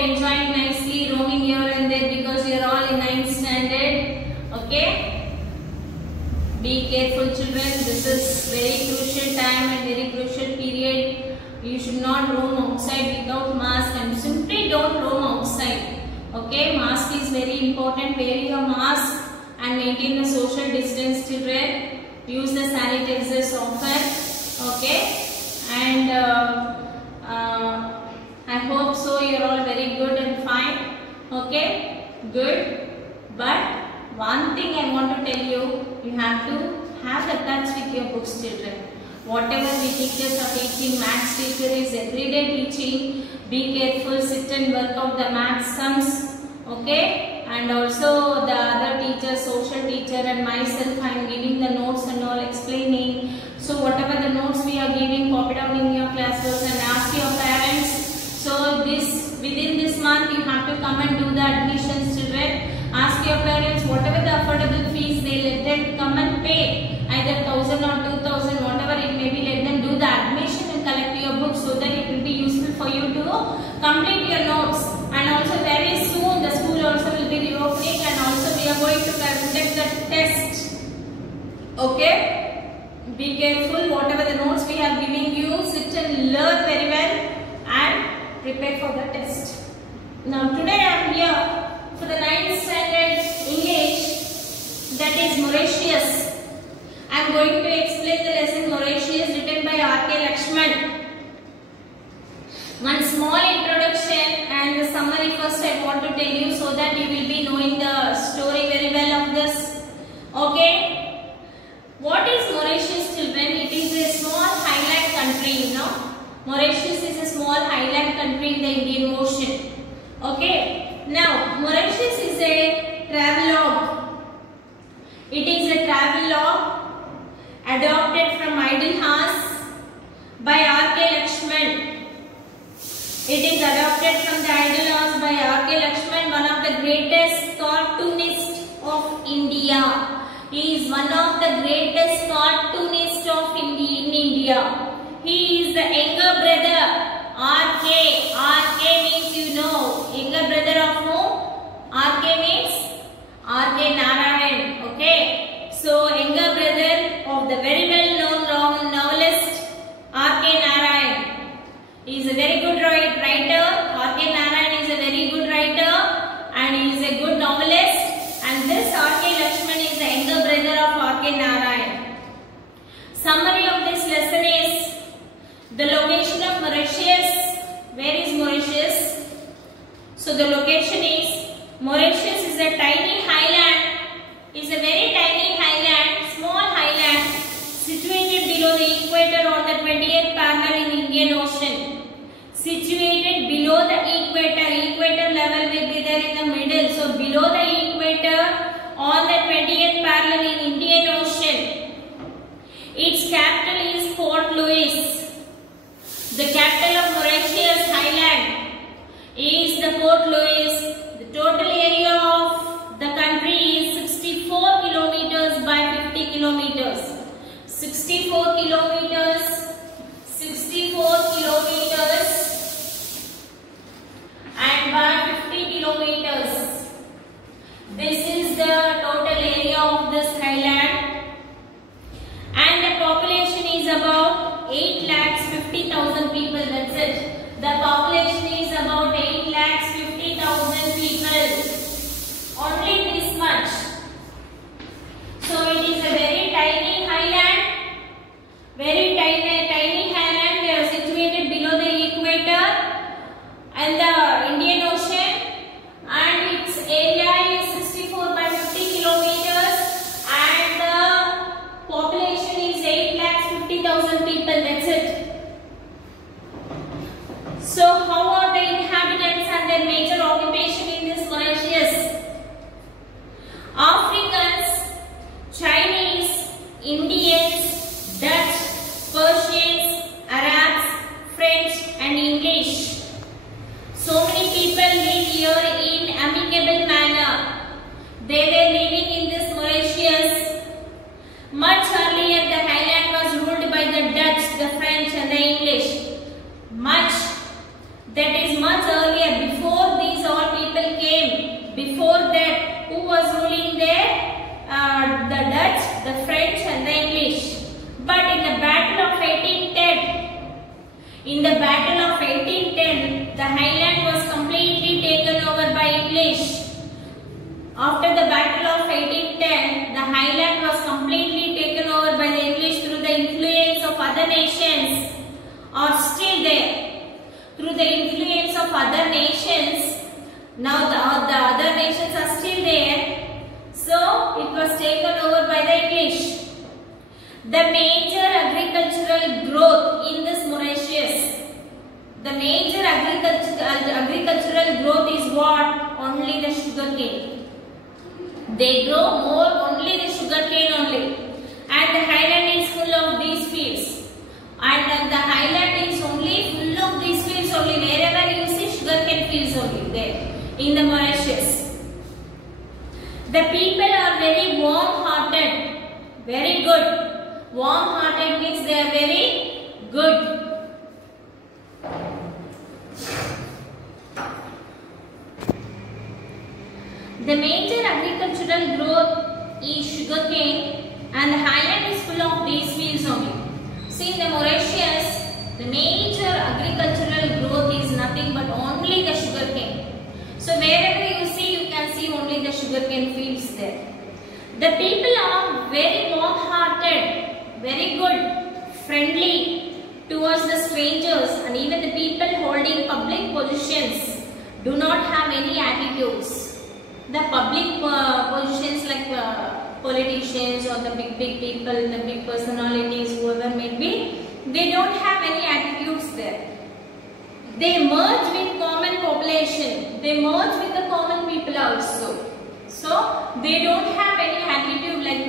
enjoying nicely, roaming here and there because you are all in 9th standard. Okay? Be careful, children. This is very crucial time and very crucial period. You should not roam outside without mask, and simply don't roam outside. Okay? Mask is very important. Wear your mask and maintain the social distance, children. Use the sanitizers often. Okay? And I hope so you are all very good and fine. Okay? Good. But one thing I want to tell you, you have to have the touch with your books, children. Whatever the teachers are teaching, maths teacher is everyday teaching. Be careful, sit and work out the maths sums. Okay? And also the other teacher, social teacher and myself, I am giving the notes and all, explaining. So whatever the notes we are giving, copy down in your classes and ask your parents. So within this month you have to come and do the admissions, children. Ask your parents whatever the affordable fees, they let them come and pay. Either 1000 or 2000, whatever it may be, let them do the admission and collect your books so that it will be useful for you to complete your notes. And also very soon the school also will be reopening, and also we are going to conduct the test. Okay? Be careful, whatever the notes we are giving you, sit and learn very well and prepare for the test. Now today I am here for the 9th standard English, that is Mauritius. I am going to explain the lesson Mauritius written by R.K. Lakshman. One small introduction and the summary first I want to tell you so that you will be knowing the story very well of this. Okay? What is Mauritius, children? It is a small highland country, you know. Mauritius is a small highland country in the Indian Ocean. Okay? Now, Mauritius is a travelogue. It is a travelogue adopted from Idle Horse by R.K. Lakshman. It is adopted from the Idle Horse by R.K. Lakshman, one of the greatest cartoonists of India. He is one of the greatest cartoonists of India. He is the younger brother, R.K. R.K. means you know. Younger brother of whom? R.K. means R.K. Narayan. Okay. So, younger brother of the very well known novelist R.K. Narayan. He is a very good writer. R.K. Narayan is a very good writer and he is a good novelist. And this R.K. Lakshman is the younger brother of R.K. Narayan. Summary of this lesson is the location of Mauritius. Where is Mauritius? So the location is Mauritius is a tiny highland. Is a very tiny highland, small highland, situated below the equator on the 20th parallel in Indian Ocean. Situated below the equator level will be there in the middle. So below the equator on the 20th parallel in Indian Ocean. Its capital is Port Louis. The capital of Mauritius highland is the Port Louis. The total area of the country is 64 kilometers by 50 kilometers. 64 kilometers. 64 kilometers and by 50 kilometers. This is the total area of this highland, and the population is about 8,50,000 people. That's it. The population is about 8,50,000 people. Only this much. So it is a very tiny highland. Very tiny highland. They are situated below the equator and the Indian Ocean, and its area is 64 by 50 kilometers and the population is 8,50,000 people. That's it. So how are the inhabitants and their major occupation in this Mauritius? Africans, Chinese, Indians, Dutch, Persians, Arabs, French and English. So many people live here in amicable manner. They were living in this Mauritius. Much earlier the highland was ruled by the Dutch, the French and the English. That is much earlier, before ruling there, the Dutch, the French and the English. But in the Battle of 1810, the Highland was completely taken over by English. After the Battle of 1810, the Highland was completely taken over by the English through the influence of other nations are still there. Through the influence of other nations, now the other nations are still there. So it was taken over by the English. The major agricultural growth in this Mauritius, the major agricultural growth is what? Only the sugarcane. They grow more only the sugarcane only, and the highland is full of these fields. And the highland is only full of these fields only. Wherever you see sugarcane fields only there in the Mauritius. The people are very warm-hearted, very good. Warm-hearted means they are very good. The major agricultural growth is sugarcane, and the highland is full of these fields only. See, in the Mauritius, the major agricultural growth is nothing but only the sugarcane. So wherever you see, you can see only the sugarcane fields there. The people are very warm-hearted, very good, friendly towards the strangers, and even the people holding public positions do not have any attitudes. The public positions like politicians or the big people, the big personalities, whoever may be, they don't have any attitudes there. They merge with common population. They merge with the common people also. So they don't have any attitude like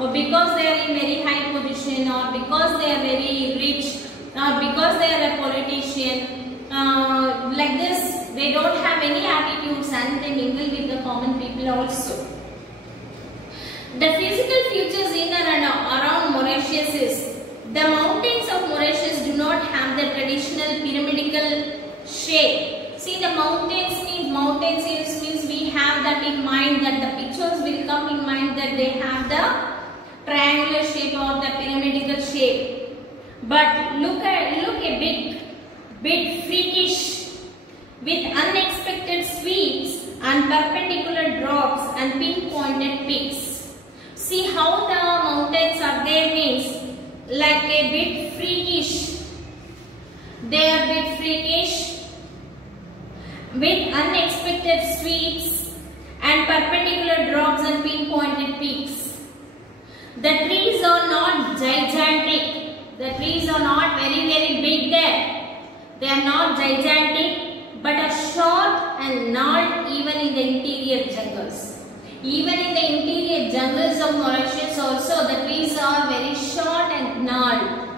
or because they are in very high position, or because they are very rich, or because they are a politician. Like this, they don't have any attitudes, and they mingle with the common people also. The physical features in and around Mauritius is, the mountains of Mauritius do not have the traditional pyramidical shape. See, the mountains means we have that in mind, that the pictures will come in mind that they have the triangular shape or the pyramidical shape. But look a bit freakish, with unexpected sweeps and perpendicular drops and pinpointed peaks. See how the mountains are there means like a bit freakish. They are a bit freakish with unexpected sweeps and perpendicular drops and pinpointed peaks. The trees are not gigantic. The trees are not very big there. They are not gigantic, but are short and gnarled even in the interior jungles. Even in the interior jungles of Mauritius also, the trees are very short and gnarled.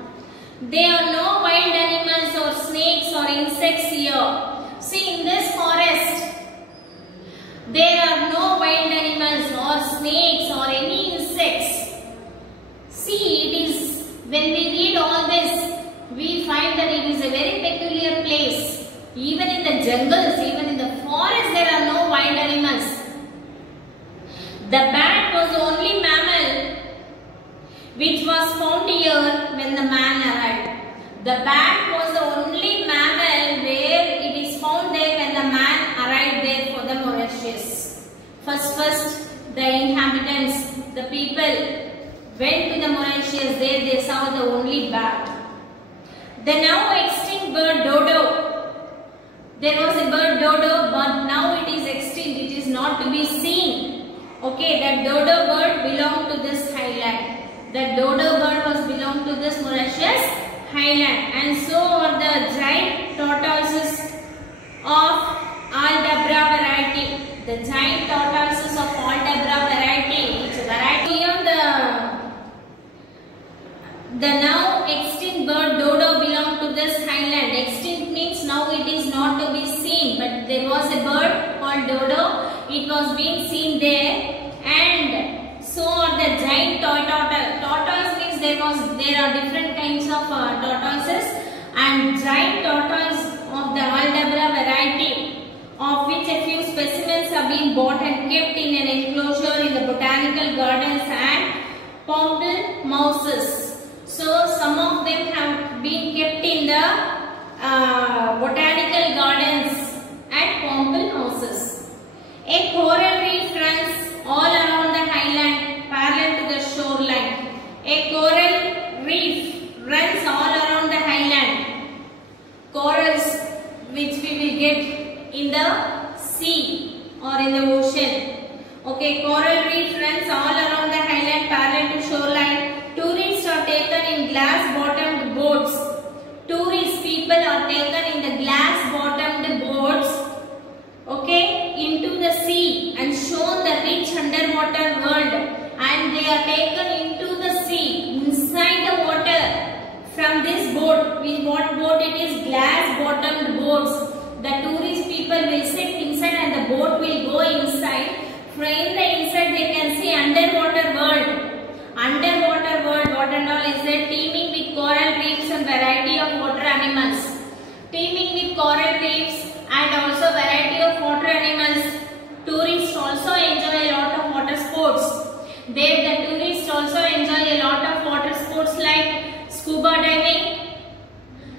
There are no wild animals or snakes or insects here. See, in this forest, there are no wild animals or snakes or any insects. See, it is, when we read all this, we find that it is a very peculiar place. Even in the jungles, even in the forest, there are no wild animals. The bat was the only mammal which was found here when the man arrived. The bat was the only mammal where it is found there when the man arrived there for the Mauritius. First, the inhabitants, the people went to the Mauritius. There they saw the only bat. The now extinct bird dodo. There was a bird dodo, but now it is extinct. It is not to be seen. Okay, that dodo bird belonged to this highland. That dodo bird was belonged to this Mauritius highland, and so are the giant tortoises of Aldabra variety. The giant tortoises of Aldabra variety. It's a variety of the now extinct bird dodo belonged to this highland. Extinct means now it is not to be seen, but there was a bird called dodo. It was being seen there, and so are the giant tortoise. Tortoise means there are different kinds of tortoises, and giant tortoise of the Aldabra variety of which a few specimens have been bought and kept in an enclosure in the botanical gardens and Pomplmouses. So some of them have been kept in the botanical gardens at Pomplmouses. A coral reef runs all around the highland parallel to the shoreline. A coral reef runs all around the highland. Corals which we will get in the sea or in the ocean. Okay, coral reef runs all around the highland parallel to shoreline. Tourists are taken in glass-bottomed boats. Tourist people are taken in the glass-bottomed boats, okay, into the sea and shown the rich underwater world. And they are taken into the sea, inside the water. From this boat, what boat it is? Glass-bottomed boats. The tourist people will sit inside and the boat will go inside. From the inside they can see underwater world. Underwater world, what and all is there? Teeming with coral reefs and variety of water animals. Teeming with coral reefs and also variety of water animals. Tourists also enjoy a lot of water sports. There the tourists also enjoy a lot of water sports like scuba diving.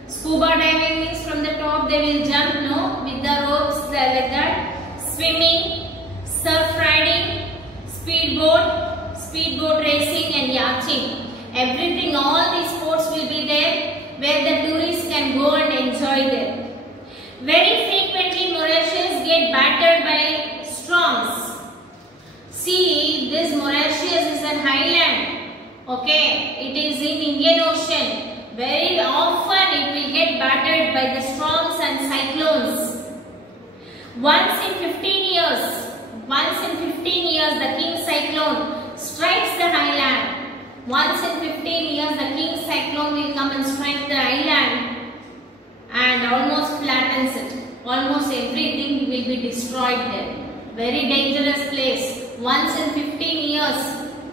Scuba diving means from the top they will jump, no, with the ropes, like that. Swimming, surf riding, speedboat racing and yachting. Everything, all these sports will be there where the tourists can go and enjoy them. Very frequently Mauritius get battered by storms. See, this Mauritius is an highland. Okay, it is in Indian Ocean. Very often it will get battered by the storms and cyclones. Once in 15 years the king cyclone strikes the highland. Once in 15 years the king cyclone will come and strike the island and almost flattens it. Almost everything will be destroyed there. Very dangerous place. Once in 15 years.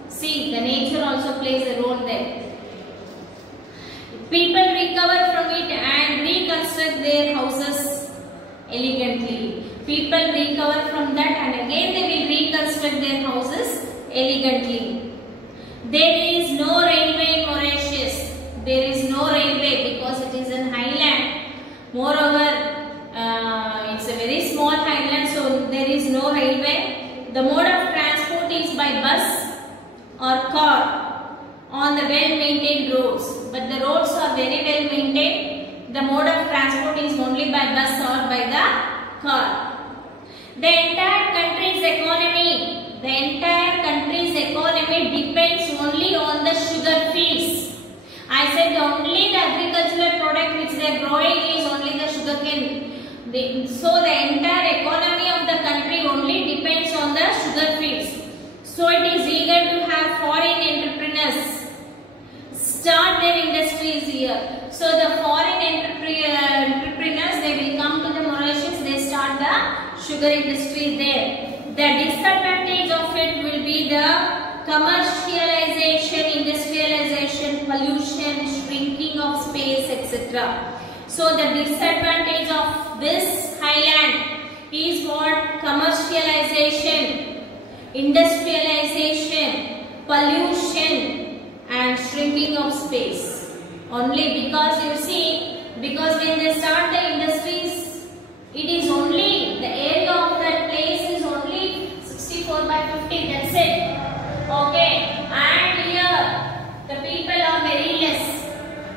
See, the nature also plays a role there. People recover from it and reconstruct their houses elegantly. People recover from that and again they will reconstruct their houses elegantly. There is no railway in Mauritius. There is no railway because it is an highland. Moreover, it's a very small highland, so there is no railway. The mode of transport is by bus or car on the well-maintained roads. But the roads are very well maintained. The mode of transport is only by bus or by the car. The entire country's economy depends only on the sugar fields. I said only the agricultural product which they are growing is only the sugarcane. So the entire economy of the country only depends on the sugar fields. So it is eager to have foreign entrepreneurs start their industries here. So the foreign entrepreneurs, they will come to the Mauritius, they start the sugar industry there. The disadvantage of it will be the commercialization, industrialization, pollution, shrinking of space, etc. So the disadvantage of this highland is what? Commercialization, industrialization, pollution and shrinking of space. Only because you see, because when they start the industries, it is only, the area of that place is only 64 by 50, that's it. Okay, and here the people are very less.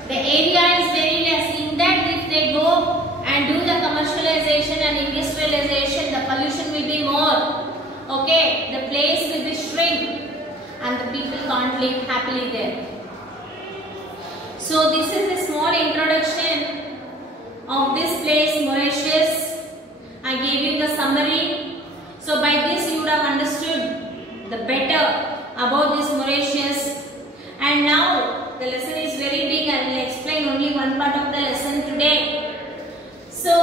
The area is very less. In that if they go and do the commercialization and industrialization, the pollution will be more. Okay, the place will be shrink and the people can't live happily there. So this is a small introduction of this place, Mauritius. I gave you the summary. So by this you would have understood the better about this Mauritius. And now the lesson is very big. I will explain only one part of the lesson today. So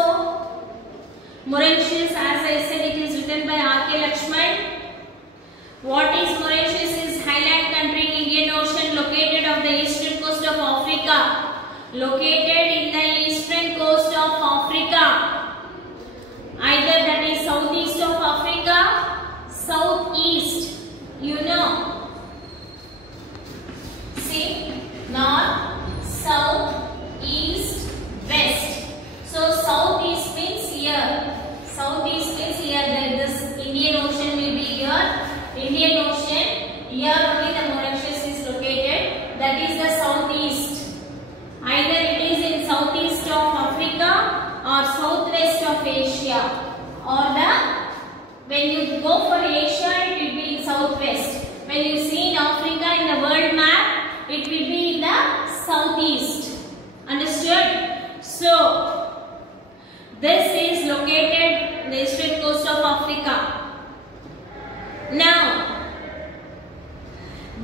Mauritius, as I said, it is written by R.K. Lakshman. What is Mauritius? Is highland country in Indian Ocean located off the eastern coast of Africa. Located in the eastern coast of Africa. Either Another, that is southeast of Africa, southeast, you know. See, north, south, east, west. So southeast means here. Southeast means here. Then this Indian Ocean will be here. Indian Ocean. Here only the Mauritius is located. That is the southeast. Either it is in southeast of Africa or southwest of Asia. Or when you go for Asia, it will be in southwest. When you see in Africa in the world map, it will be in the southeast. Understood? So, this is located in the eastern coast of Africa. Now,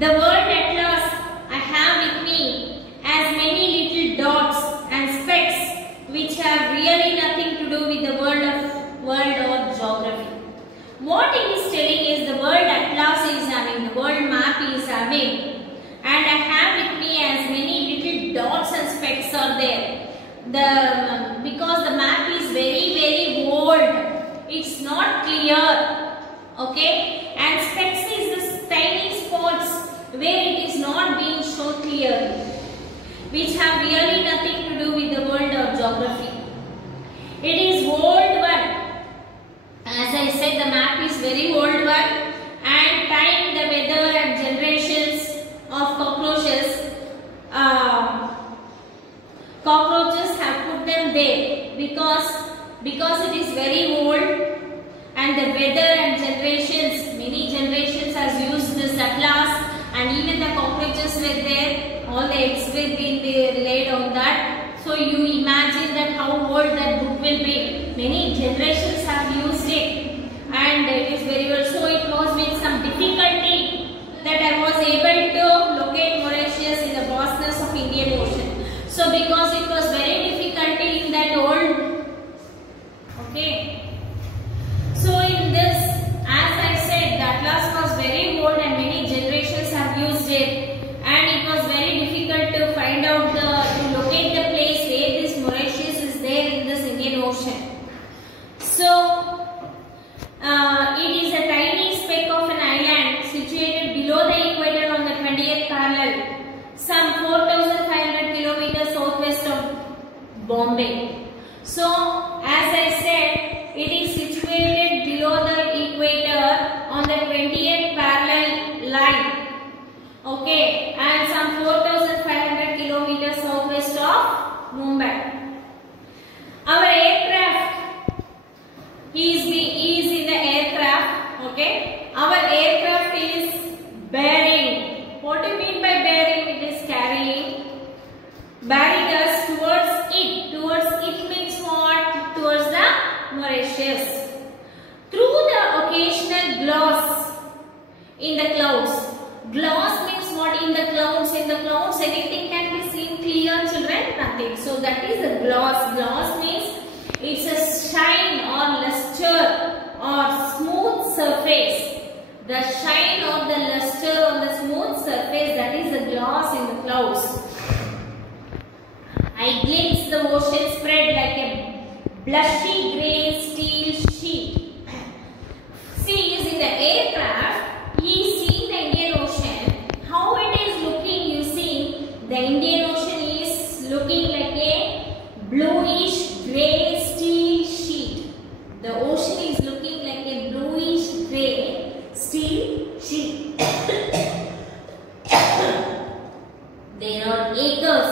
the world atlas I have with me has many little dots and specks which have really nothing to do with the world or geography. What it is telling is the world atlas is having, the world map is having, and I have with me as many little dots and specks are there. Because the map is very old, it's not clear, okay, and specks is the tiny spots where it is not being shown clearly, which have really nothing to do with the world of geography. It is old one. As I said, the map is very old one, and time, the weather and generations of cockroaches have put them there because it is very old, and the weather and generations, many generations has used this atlas, and even the cockroaches were there, all the eggs were being laid on that. So you imagine that how old that book will be. Many generations have used it, and it is very well. So it was with some difficulty that I was able to locate Mauritius in the vastness of Indian Ocean. So because it was very difficulty in that old, okay. So in this, as I said, the atlas was very old and many generations have used it, and it was very difficult to find out to locate the place where this Mauritius is there in this Indian Ocean. So it is a tiny speck of an island situated below the equator on the 20th parallel, some 4,500 kilometers southwest of Bombay. So as I said, it is situated below the equator on the 20th parallel line, okay, and some 4,500 kilometers southwest of Mumbai. Our aircraft is in the aircraft, okay. Our aircraft is bearing. What do you mean by bearing? It is carrying us towards it. Towards it means what? Towards the Mauritius. Through the occasional gloss in the clouds. Gloss means what? In the clouds. In the clouds, anything can be seen clear, children? Nothing. So that is the gloss. Gloss means it's a shine or luster or smooth surface. The shine or the luster on the smooth surface, that is the gloss in the clouds. I glimpse the ocean spread like a blushy grey steel sheet. See, using the aircraft, he is seeing the Indian Ocean. How it is looking, you see, the Indian Ocean is looking like a bluish grey steel sheet. The ocean is looking like a bluish grey steel sheet. There are acres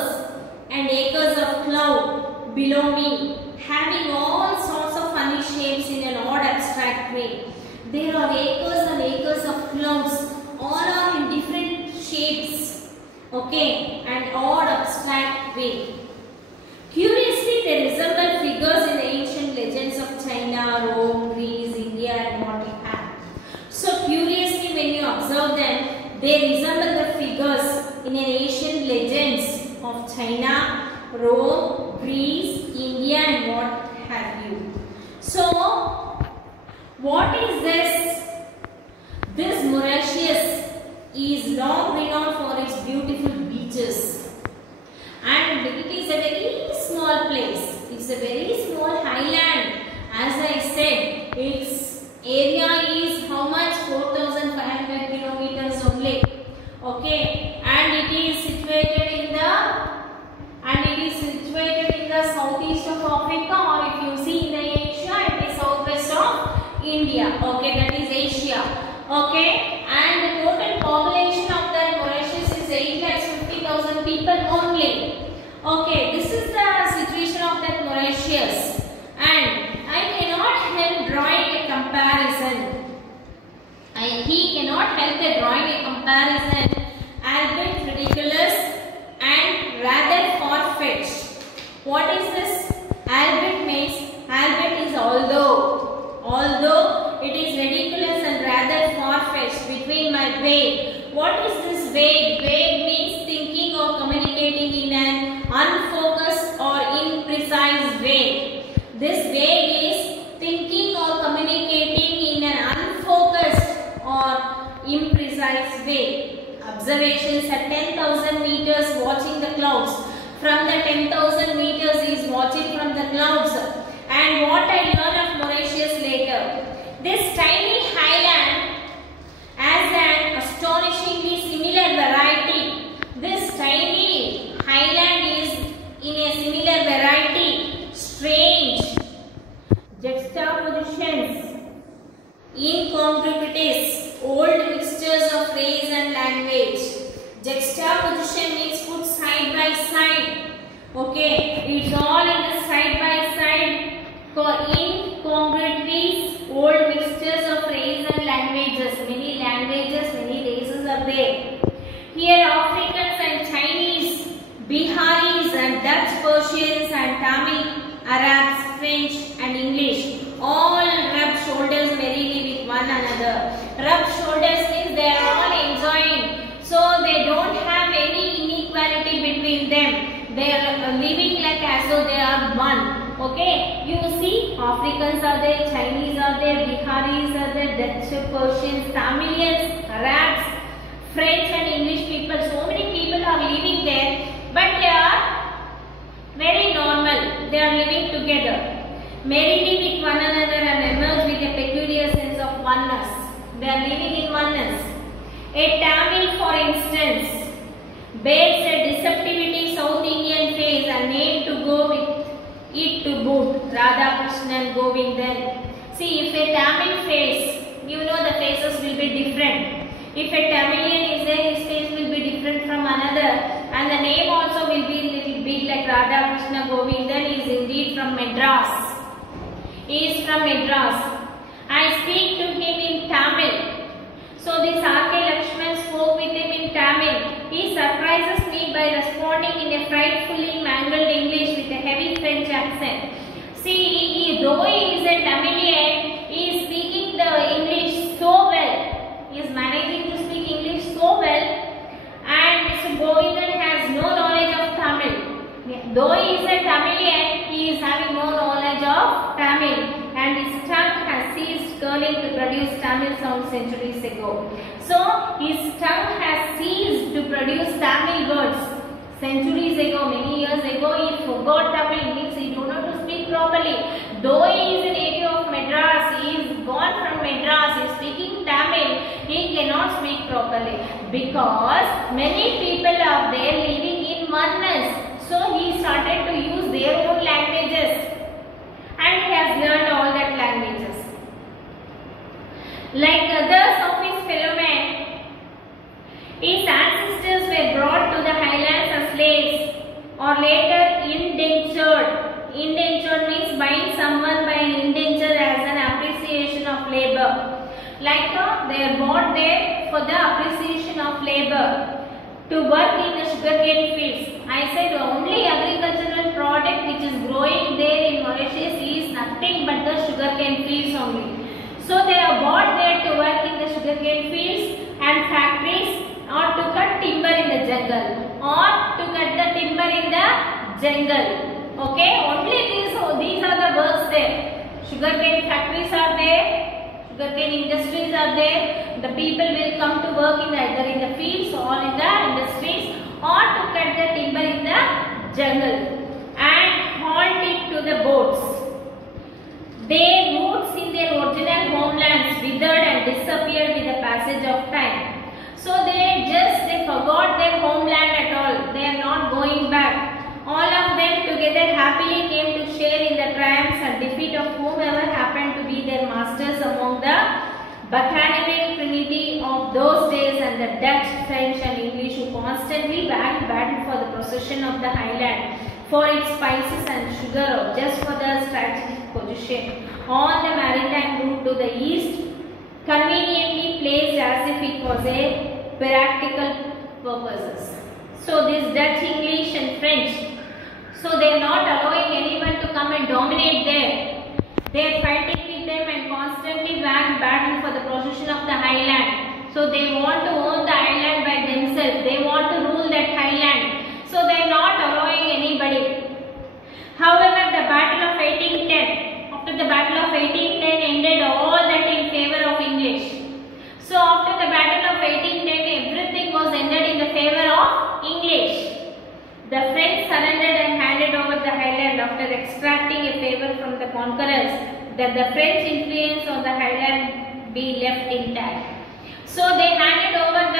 and acres of cloud below me, having all sorts of funny shapes in an odd abstract way. There are acres and acres of clouds, all are in different shapes, okay, and odd abstract way. Curiously, they resemble figures in the ancient legends of China, Rome, Greece, India, and what we have. So curiously, when you observe them, they resemble the figures in an ancient legends of China, Rome, Greece, India, and what have you. So, what is this? This Mauritius is long renowned for its beautiful beaches, and it is a very small place. It's a very small highland, As I said, its area is how much? 4,500 kilometers only. Okay, and it is situated in the southeast of Africa, or if you see in the Asia, it is southwest of India. Okay, that is Asia. Okay, and the total population of that Mauritius is 8,50,000 people only. Okay, this is the situation of that Mauritius, and I cannot help drawing a comparison. He cannot help drawing a comparison. Albeit ridiculous and rather far-fetched. What is this? Albeit means, albeit is although it is ridiculous and rather far-fetched, between my vague. What is this vague? Vague means thinking or communicating in an unfocused or imprecise way. This vague is thinking or communicating in an unfocused or imprecise way. Observations at 10,000 meters watching the clouds. From the 10,000 meters is watching from the clouds. And what I learned of Mauritius later. This tiny highland has an astonishingly similar variety. This tiny highland is in a similar variety. Strange juxtapositions, incongruities, old mixtures of race and language. Juxtaposition means put side by side. Okay, it's all in the side by side. Incongruities, old mixtures of race and languages. Many languages, many races are there. Here Africans and Chinese, Biharis and Dutch, Persians and Tamil, Arabs, French and English, all rub shoulders merrily with one another. Rub shoulders means they are all enjoying. So they don't have any inequality between them. They are living like as though they are one. Okay, you see, Africans are there, Chinese are there, Biharis are there, Dutch, Persians, Tamilians, Arabs, French and English people. So many people are living there, but they are very normal. They are living together, merrily with one another, and emerge with a peculiar sense of oneness. They are living in oneness. A Tamil, for instance, bears a deceptivity South Indian face and name to go with it to boot, Radha Krishnan Govindan. See, if a Tamil face, you know the faces will be different. If a Tamilian is there, his face will be different from another, and the name also will be little bit like Radha Krishna Govindan. He is indeed from Madras. He is from Madras. I speak to him in Tamil. So this R.K. Lakshman spoke with him in Tamil. He surprises me by responding in a frightfully mangled English with a heavy French accent. See, though he is a Tamilian, he is speaking the English so well. He is managing to speak English so well, and Mr. Govindan has no knowledge of Tamil. Though he is a Tamilian, he is having no knowledge of Tamil, and his tongue has ceased curling to produce Tamil sound centuries ago. So, his tongue has ceased to produce Tamil words centuries ago, many years ago. He forgot Tamil, means he do not to speak properly. Though he is a native of Madras, he is born from Madras, he is speaking Tamil, he cannot speak properly because many people are there living in oneness. So, he started to use their own languages, and he has learned all that languages. Like others of his fellow men, his ancestors were brought to the highlands as slaves or later indentured. Indentured means buying someone by an indenture as an appreciation of labor. Like they are bought there for the appreciation of labor to work in the sugarcane fields. I said only agricultural product which is growing there in Mauritius is nothing but the sugarcane fields only. So they are bought there to work in the sugarcane fields and factories, or to cut timber in the jungle, or to cut the timber in the jungle. Okay, only these are the works there. Sugarcane factories are there, sugarcane industries are there. The people will come to work in either in the fields or in the industries, or to cut the timber in the jungle and haul it to the boats. They disappeared with the passage of time. So they forgot their homeland at all. They are not going back. All of them together happily came to share in the triumphs and defeat of whomever happened to be their masters among the Bacchanalian trinity of those days, and the Dutch, French and English, who constantly battled for the possession of the highland, for its spices and sugar, just for the strategic position on the maritime route to the east, conveniently placed as if it was a practical purposes. So this Dutch, English and French, so they are not allowing anyone to come and dominate there. They are fighting with them and constantly battle for the possession of the highland. So they want to own the island by themselves. They want to rule that highland. So they are not allowing anybody. However, the battle of 1810, after the battle of 1810 ended all that in favor of English. So after the battle of 1810, everything was ended in the favor of English. The French surrendered and handed over the highland after extracting a favor from the conquerors that the French influence on the highland be left intact. So they handed over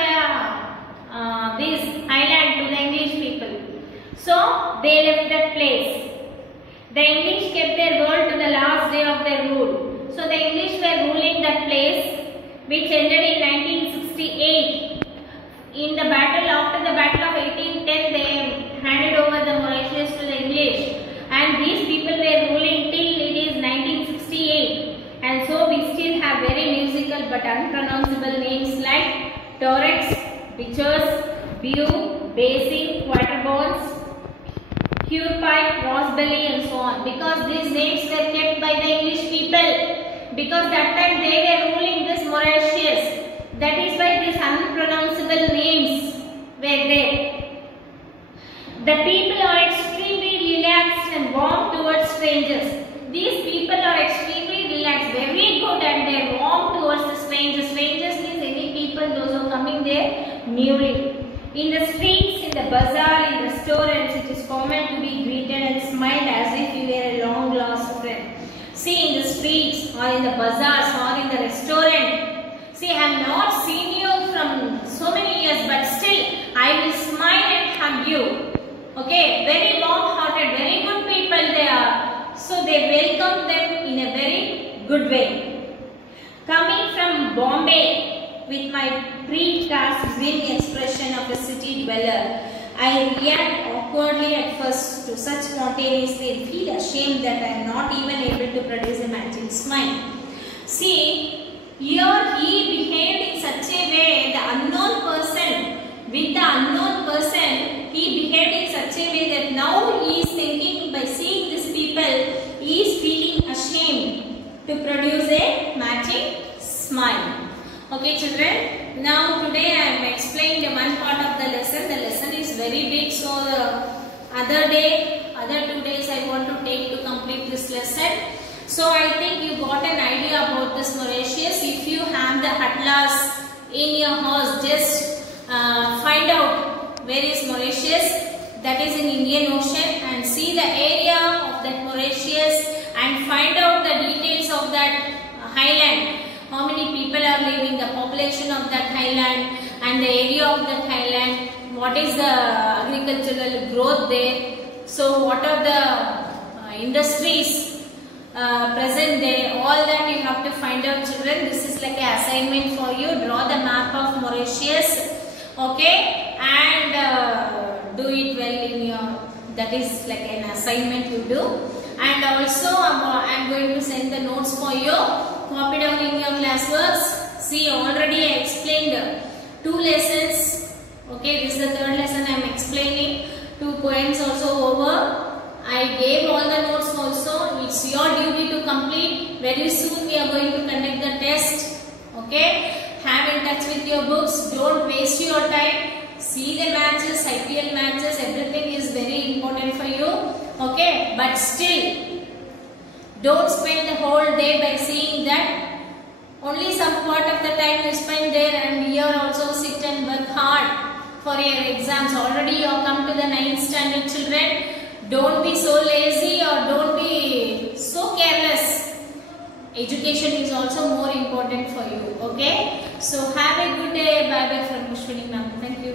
this highland to the English people. So they left that place. The English kept their word to the last day of their rule. So the English were ruling that place, which ended in 1968. In the battle, after the battle of 1810, they handed over the Mauritius to the English, and these people were ruling till it is 1968. And so we still have very musical but unpronounceable names like Torrex, Bichers, Bew, Basin, Quaterbones, Curepipe, Rosebelly and so on, because these names were kept by the English people, because that time they were ruling this Mauritius. That is why these unpronounceable names were there. The people are extremely relaxed and warm towards strangers. These people are extremely relaxed, very good, and they are warm towards the strangers. Strangers means any people, those who are coming there newly. In the streets, in the bazaar, in restaurants, it is common to be greeted and smiled as if you were a long lost friend. See, in the streets or in the bazaars or in the restaurant, see, I have not seen you from so many years, but still I will smile and hug you. Okay, very warm-hearted, very good people they are. So they welcome them in a very good way. Coming from Bombay with my precast grim expression of a city dweller, I react awkwardly at first to such spontaneously and feel ashamed that I am not even able to produce a matching smile. See, here he behaved in such a way, the unknown person, with the unknown person, he behaved in such a way that now he is thinking, by seeing these people, he is feeling ashamed to produce a matching smile. Okay children, now today I am explaining one part of the lesson. The lesson is very big, so the other 2 days I want to take to complete this lesson. So I think you got an idea about this Mauritius. If you have the atlas in your house, just find out where is Mauritius, that is in Indian Ocean, and see the area of that Mauritius and find out the details of that highland. How many people are living, the population of that highland and the area of that highland, what is the agricultural growth there, so what are the industries present there, all that you have to find out children. This is like an assignment for you. Draw the map of Mauritius, okay, and do it well in your, that is like an assignment you do. And also I am going to send the notes for you. Copy down in your classworks. See, already I explained 2 lessons. Okay, this is the 3rd lesson I am explaining. 2 poems also over. I gave all the notes also. It's your duty to complete. Very soon we are going to conduct the test. Okay, have in touch with your books. Don't waste your time. See the matches, IPL matches, everything is very important for you. Okay, but still, don't spend the whole day by seeing that. Only some part of the time you spend there, and here also sit and work hard for your exams. Already you have come to the 9th standard children. Don't be so lazy or don't be so careless. Education is also more important for you. Okay. So have a good day. Bye bye from Pushpini ma'am. Thank you.